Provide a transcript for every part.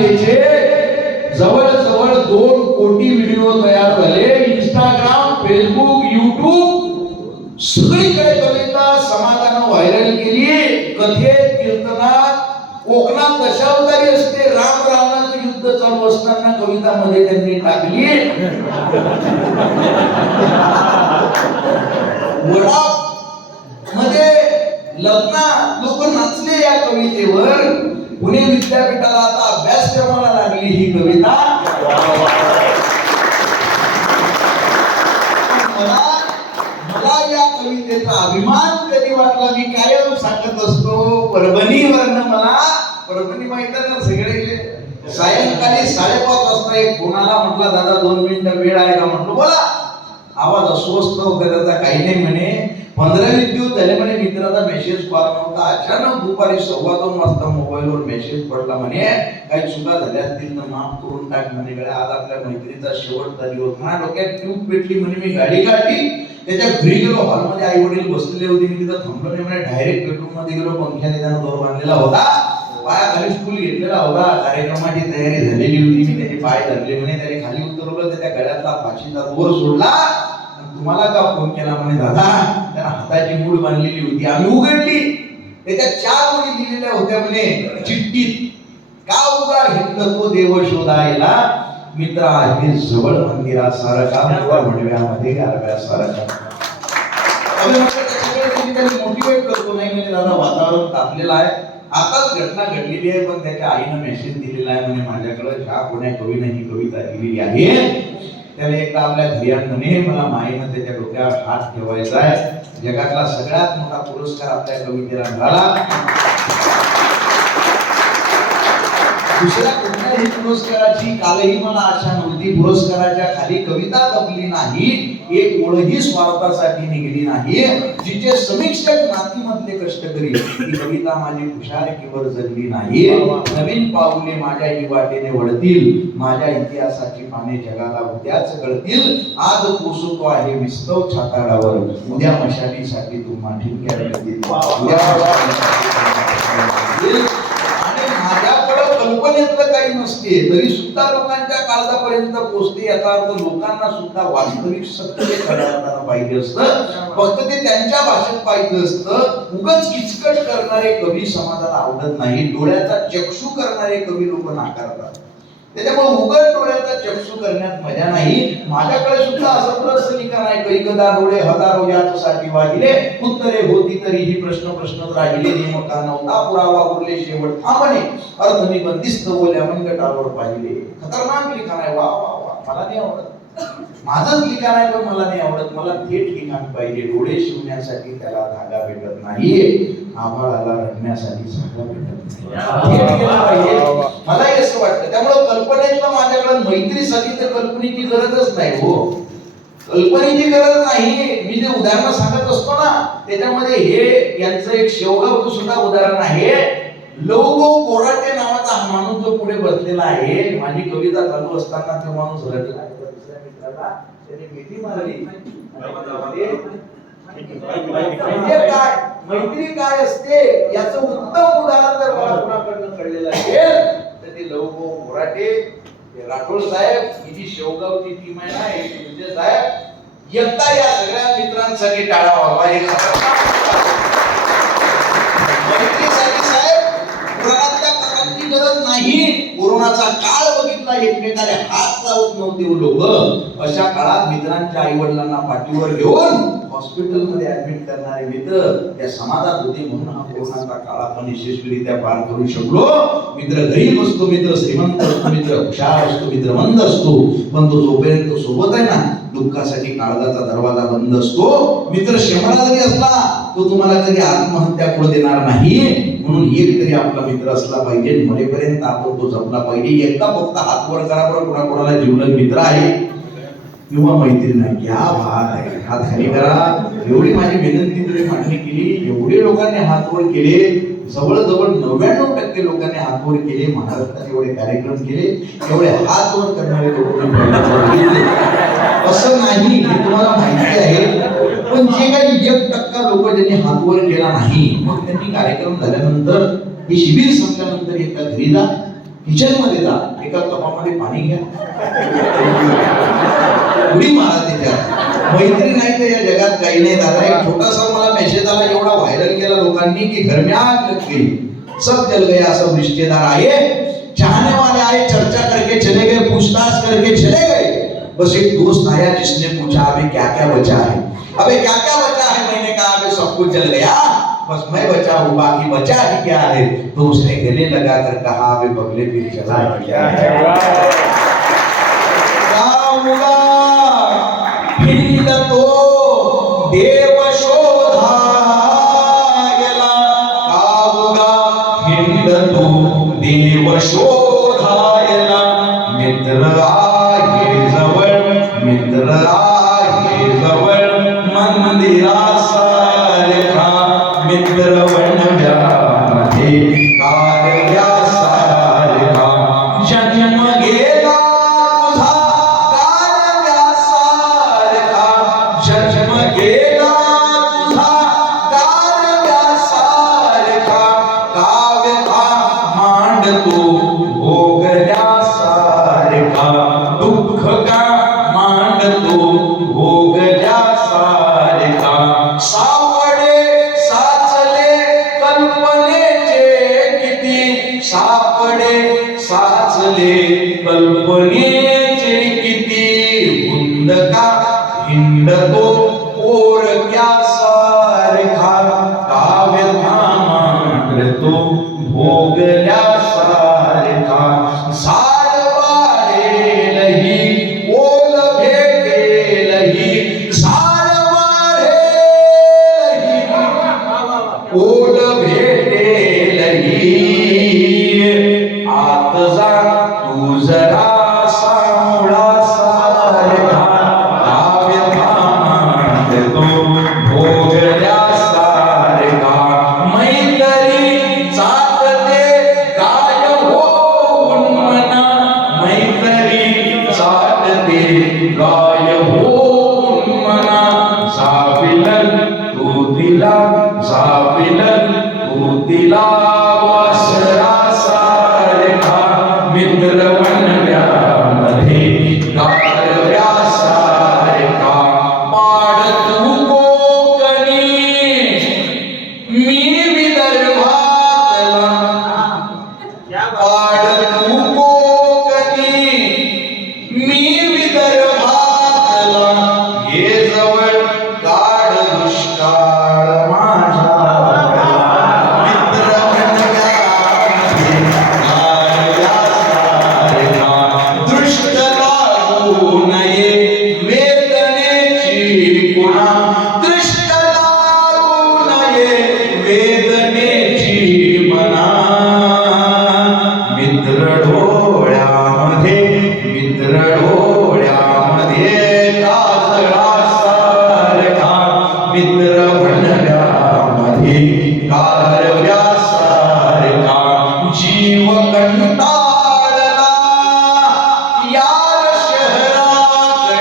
कवितेचे जवळजवळ दोन कोटी व्हिडिओ तयार झाले. इंस्टाग्राम फेसबुक युट्यूब सगळीकडे कविता समाजानं व्हायरल केली. कथेत कीर्तनात कोकणात दशावतारी असते. राम रावणाचं युद्ध चालू असताना कविता मध्ये त्यांनी टाकली. वडा मध्ये लग्ना लोक नाचले या कवितेवर. पुणे विद्यापीठाला आता अभ्यासक्रमाला लागली ही कविता. मला मला या कवितेचा अभिमान कधी वाटला? मी कायम सांगत असतो परभणीवरनं मला परभणी माहीत आहे ना सगळे सायंकाळी साडेपाच वाजता एक कोणाला म्हटला दादा दोन मिनिटं वेळ आहे का? म्हटलं बोला. आवाज अस्वस्थ होता त्याचा काही नाही म्हणे. पंधरा दिवस झाले म्हणे मित्राचा मेसेज पाहत नव्हता. अचानक दुपारी सव्वा दोन वाजता मोबाईलवर मेसेज पडला म्हणे काही चुका झाल्या असतील तर माफ करून टाक म्हणे. गड्या आज आपल्या मैत्रीचा शेवटचा दिवस. म्हणा डोक्यात ट्यूब पेटली म्हणे मी गाडी काढली. त्याच्या घरी गेलो हॉलमध्ये आई वडील बसलेले होते मी तिथं थांबलो नाही म्हणे. डायरेक्ट बेडरूममध्ये गेलो पंख्याने त्यानं दोर बांधलेला होता. पायाखाली स्कूल घेतलेला होता. कार्यक्रमाची तयारी झालेली होती. मी त्याचे पाय धरले म्हणे. त्याने खाली उतरवलं त्याच्या गळ्यातला फाशीचा दोर सोडला. तुम्हाला का फोन केला? म्हणे दादा त्यानं हाताची मूड बांधलेली होती. आम्ही उघडली. त्याच्या चार मुली दिलेल्या होत्या म्हणे चिठ्ठीत. का उगा घेतलं तो देव शोधायला? मित्र हे जवळ मंदिरात सारखा म्हणव्यामध्ये गारव्या सारखा मोटिवेट करतो नाही म्हणजे दादा वातावरण तापलेलं आहे. आताच घटना घडलेली आहे पण त्याच्या आईनं मेसेज दिलेला आहे म्हणे माझ्याकडे ह्या कोण्या कवीनं ही कविता लिहिलेली आहे. त्याला एकदा आपल्या घरी म्हणे मला माईनं त्याच्या डोक्यावर हात ठेवायचा आहे. जगातला सगळ्यात मोठा पुरस्कार आपल्या कवितेला मिळाला. दुसऱ्या कुठल्याही पुरस्काराची कालही मला आशा नव्हती. पुरस्काराच्या खाली कविता दबली नाही. एक ओळही स्वार्थासाठी निघली नाही. जिचे समीक्षक नातीमधले कष्टकरी ती कविता माझी हुशारकीवर जगली नाही. नवीन पाऊले माझ्या ही वाटेने वळतील. माझ्या इतिहासाची पाने जगाला उद्याच कळतील. आज पोसतो आहे विस्तव छाताडावर. उद्या मशालीसाठी तुम्हा ठिणक्या मिळतील उद्या मशालीसाठी तुम्हा ठिणक्या मिळतील. आणि माझ्याकडे कल्पनेतलं काही नसते तरी सुद्धा लोकांच्या काळजापर्यंत पोहोचते याचा अर्थ लोकांना सुद्धा वास्तविक सत्य कळायला पाहिजे असतं. फक्त ते त्यांच्या भाषेत पाहिजे असतं. उगच किचकट करणारे कवी समाजाला आवडत नाही डोळ्याचा चक्षु करणारे कवी लोक नाकारतात. त्याच्यामुळे उघड डोळ्याचा चक्षु करण्यात मजा नाही. माझ्याकडे सुद्धा असं प्रश्न लिखाण आहे कैकदा डोळे हजारो यासाठी वाहिले. उत्तरे होती तरी ही प्रश्न प्रश्नच राहिले. नेमका नव्हता पुरावा उरले शेवट थांबणे. अर्थ मी बंदिस्त बोल्या मनगटावर पाहिले. खतरनाक लिखाण आहे. वा वा वा. मला नाही आवडत. माझंच लिखाण आहे पण मला नाही आवडत. मला थेट लिखाण पाहिजे. डोळे शिवण्यासाठी त्याला धागा भेटत नाही आभाळाला रडण्यासाठी जागा भेटत नाही थेट गेलं पाहिजे. मलाही असं वाटतं त्यामुळे कल्पनेतलं माझ्याकडे मैत्रीसाठी तर कल्पनेची गरजच नाही हो. कल्पनेची गरज नाही. मी जे उदाहरण सांगत असतो ना त्याच्यामध्ये हे यांचं एक शेवगावचं सुद्धा उदाहरण आहे. लवभाऊ कोराटे नावाचा हा माणूस जो पुढे बसलेला आहे माझी कविता चालू असताना तो माणूस रडला. दुसऱ्या मित्राला त्याने मिठी मारली. म्हणजे काय? मैत्री काय असते? याच उत्तम उदाहरण जर मला कुणाकडनं कळलेलं असेल तर ते लवभाऊ कोराटे राठोड साहेब ही जी शेवगावची टीम आहे ना हे म्हणजे साहेब एकदा या सगळ्या मित्रांसाठी टाळा व्हावा हे गरज नाही. कोरोनाचा काळ बघितला एकमेकाला हात लावत नव्हते लोक अशा काळात मित्रांच्या आई वडिलांना पाठीवर घेऊन हॉस्पिटलमध्ये ऍडमिट करणारे मित्र त्या समाजात होते म्हणून हा कोरोनाचा काळ आपण यशस्वीरित्या पार करू शकलो. मित्र गरीब असतो मित्र श्रीमंत असतो मित्र हुशार असतो मित्र मंद असतो. पण तो जोपर्यंत सोबत आहे ना दुःखासाठी काळजाचा दरवाजा बंद असतो. मित्र शेवटा जरी असला तो तुम्हाला कधी आत्महत्या करू देणार नाही. म्हणून एक तरी आपला मित्र असला पाहिजे. मरेपर्यंत आपण तो जपला पाहिजे. एकदा फक्त हात वर करा बरं कोणाकोणाला जीवलग मित्र आहे. किंवा मैत्रीण या क्या भाग आहे. हात खाली करा. एवढी माझी विनंती तुम्ही मांडणी केली. एवढे लोकांनी हातवर केले. जवळजवळ नव्याण्णव टक्के लोकांनी हातवर केले. महाराष्ट्रात एवढे कार्यक्रम केले. एवढे हातवर करणारे लोक असं नाही हे तुम्हाला माहिती आहे. पण जे काही एक टक्का लोक ज्यांनी हातवर केला नाही मग त्यांनी कार्यक्रम झाल्यानंतर हे शिबिर संपल्यानंतर एका घरी जा किचनमध्ये जा एका कपामध्ये पाणी घ्या. उडी मारा त्याच्यात मैत्री नाही तर या जगात काही नाही. दादा एक छोटासा मला मेसेज आला एवढा व्हायरल केला लोकांनी की घर में आग लग गई सब जल गया सब रिश्तेदार आए चाहने वाले आए चर्चा करके चले गए पूछताछ करके चले गए. बस एक दोस्त आया जिसने पूछा अभी क्या क्या बचा है? अबे क्या क्या बचा है? मैंने कहा अबे सब कुछ जल गया. बस मैं बचा हूँ बाकी बचा ही क्या है तो उसने गले लगाकर कहा अबे बगले फिर चला क्या गाऊगा हिंडतो देव शोधा गेला in the book.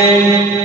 Amen.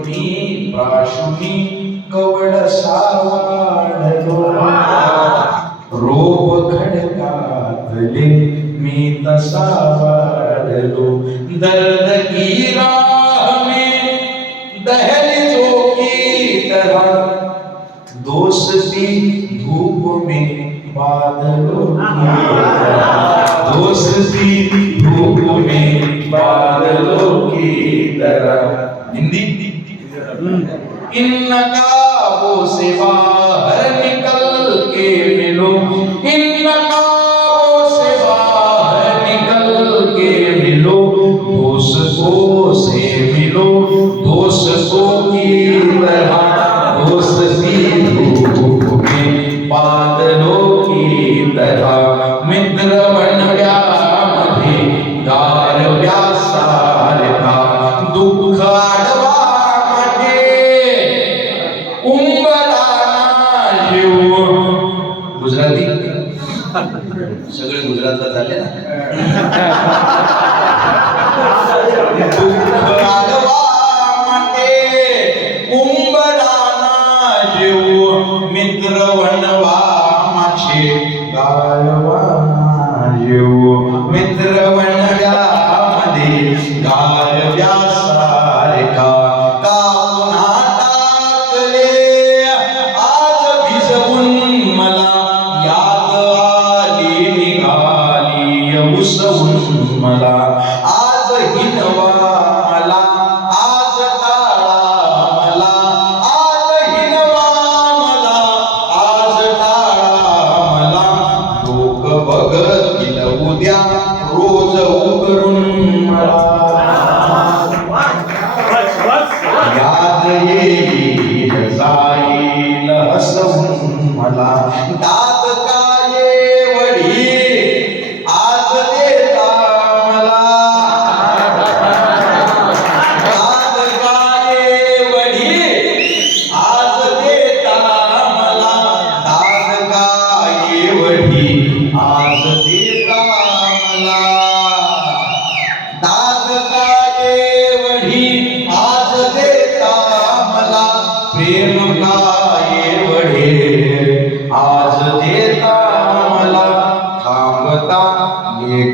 कुठी पाशुनी कवड साढतो रोप खडकातले मी तसा वाढलो दर्द गीरा मी दहल जो की तरह दोष भी धूप में बादलों की तरह दोष भी धूप में Shiva. मित्र वनवा माझे गायवा मित्र वनव्या मध्ये गाय صبر على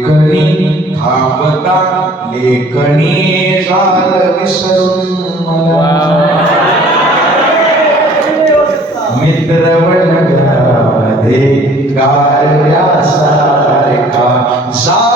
लेखनी थांबता लेखनी झालं विसरून मित्र वनगरामध्ये कार्यासारखा जा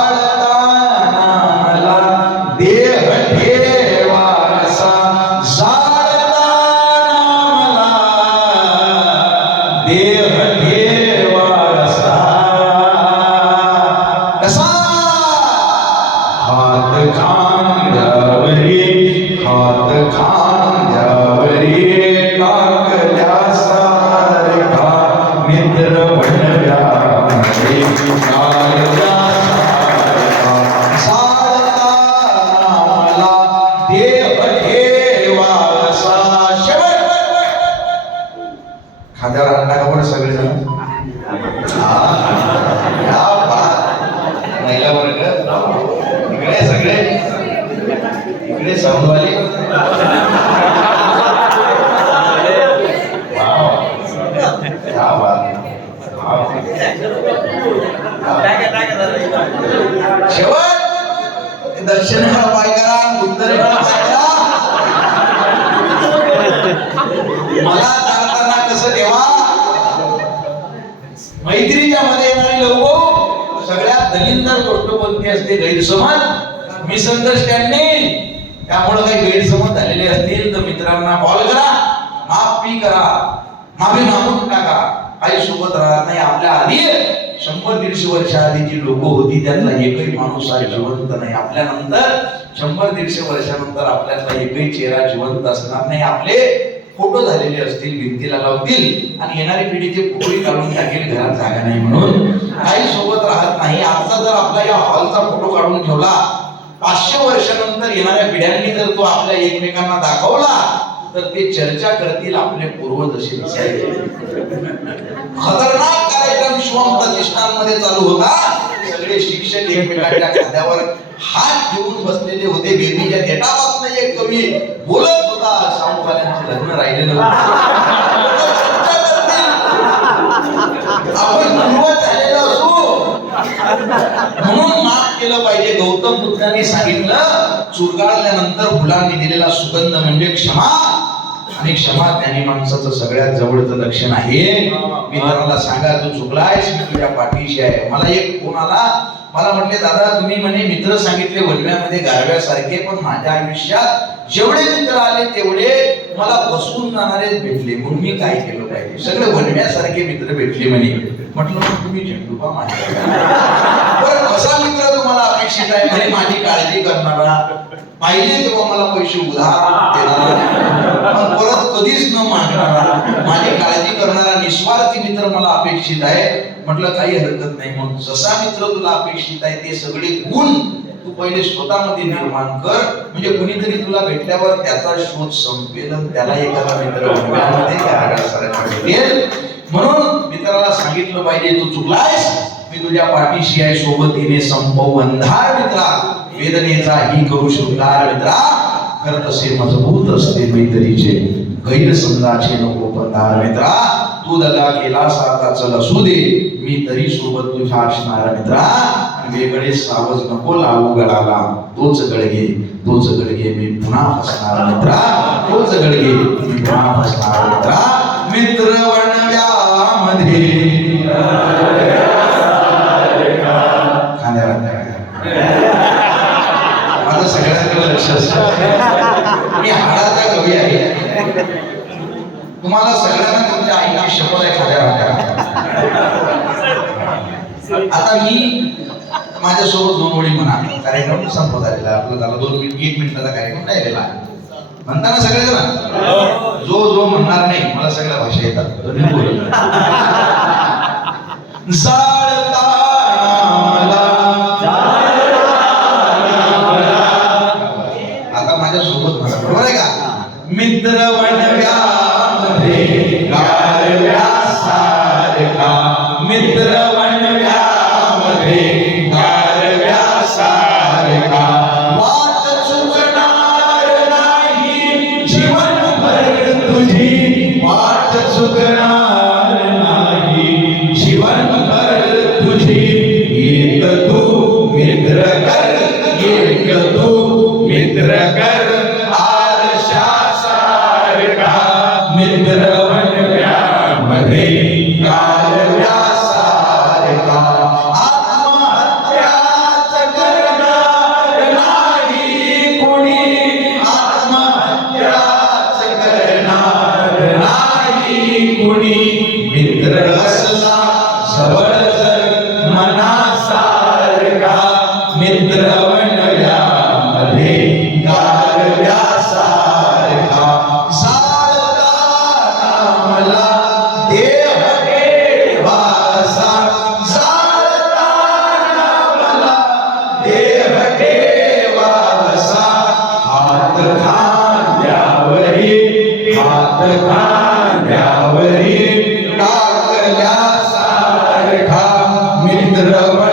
सारखा मित्र बनव्या शेवट दक्षिणेला पाय करा उत्तरेकडे पाय करा. मला चालताना कसं देवा? मैत्रीच्या मध्ये येणारी लोक सगळ्यात दलिंदर गोष्टपंथी असते गैरसमज. मिसअंडरस्टँडिंग त्यामुळे काही गैरसमज झालेले असतील तर मित्रांना कॉल करा. माफी करा. माफी मागून टाका. काही सोबत राहत नाही आपल्या आधी. शंभर दीडशे वर्ष आधी जी लोक होती त्यातला एकही माणूस आज जिवंत नाही. आपल्यानंतर शंभर दीडशे वर्षानंतर आपल्यातला एकही चेहरा जिवंत असणार नाही. आपले फोटो झालेले असतील भिंतीला लावतील आणि येणारी पिढी ते पोळी काढून टाकेल घरात जागा नाही म्हणून. काही सोबत राहत नाही. आजचा जर आपला या हॉलचा फोटो काढून ठेवला पाचशे वर्षानंतर येणाऱ्या पिढ्यांनी जर तो आपल्या एकमेकांना दाखवला तर ते चर्चा करतील आपले पूर्वज असे खतरनाक कार्यक्रम शिवम प्रतिष्ठानमध्ये चालू होता. सगळे शिक्षक एकमेकांच्या खांद्यावर हात घेऊन बसलेले होते. बेबीच्या देटापासून एक कवी बोलत होता. सामूवाल्यांचं लग्न राहिलेलं आपण पूर्वज झालेलो असू. म्हणून माफ केलं पाहिजे. गौतम बुद्धांनी सांगितलं चुरगाळल्यानंतर फुलांनी दिलेला सुगंध म्हणजे क्षमा. आणि क्षमा त्याने माणसाचं सगळ्यात जवळचं लक्षण आहे मित्राला सांगा तू चुकलायस मी तुझ्या पाठीशी आहे. मला एक फोन आला. मला म्हटले दादा तुम्ही म्हणे मित्र सांगितले वनव्यामध्ये गारव्यासारखे पण माझ्या आयुष्यात जेवढे मित्र आले तेवढे मला बसवून जाणारे भेटले. म्हणून मी काय केलं पाहिजे? सगळे वनव्यासारखे मित्र भेटले म्हणे. म्हटलं तुम्ही झेंडूबा मांडला असा मित्र तुम्हाला अपेक्षित आहे म्हणजे माझी काळजी करणारा. पाहिजे तेव्हा मला पैसे उधार देणारा. परत कधीच न मागणारा माझी काळजी करणारा निस्वार्थी मित्र मला अपेक्षित आहे. म्हटलं काही हरकत नाही. म्हणून जसा मित्र तुला अपेक्षित आहे ते सगळे गुण तू पहिले स्वतःमध्ये निर्माण कर. म्हणजे कुणीतरी तुला भेटल्यावर त्याचा शोध संपेल त्याला एखादा मित्र भेटेल म्हणून मित्राला सांगितलं पाहिजे तू चुकलायस. मी तुझ्या पाठीशी आहे. सोबतीने संपव अंधार मित्रा. वेदनेचा ही करू शृंगार मित्रा. खर तसे मजबूत असते मैत्रीचे. गैरसमजाचे नको पंधार मित्रा. तू दगा केला आता चल असू दे. मी तरी सोबत तुझ्या असणार मित्रा. वेगळे सावज नको लावू गळाला तोच गडगे तोच गडगे. मी पुन्हा फसणार मित्रा. तोच गडगे मी पुन्हा फसणार मित्रा. आता मी माझ्यासोबत दोन ओळी म्हणा कार्यक्रम संपत आलेला आपलं आपला झाला दोन मिनिट एक मिनिटाचा कार्यक्रम राहिलेला म्हणताना सगळे जण जो जो म्हणणार नाही मला सगळ्या भाषा येतात. आता माझ्या सोबत म्हणा बरोबर आहे का? मित्र वणव्यामध्ये डोक्यावरी टाकल्या सारखा मित्र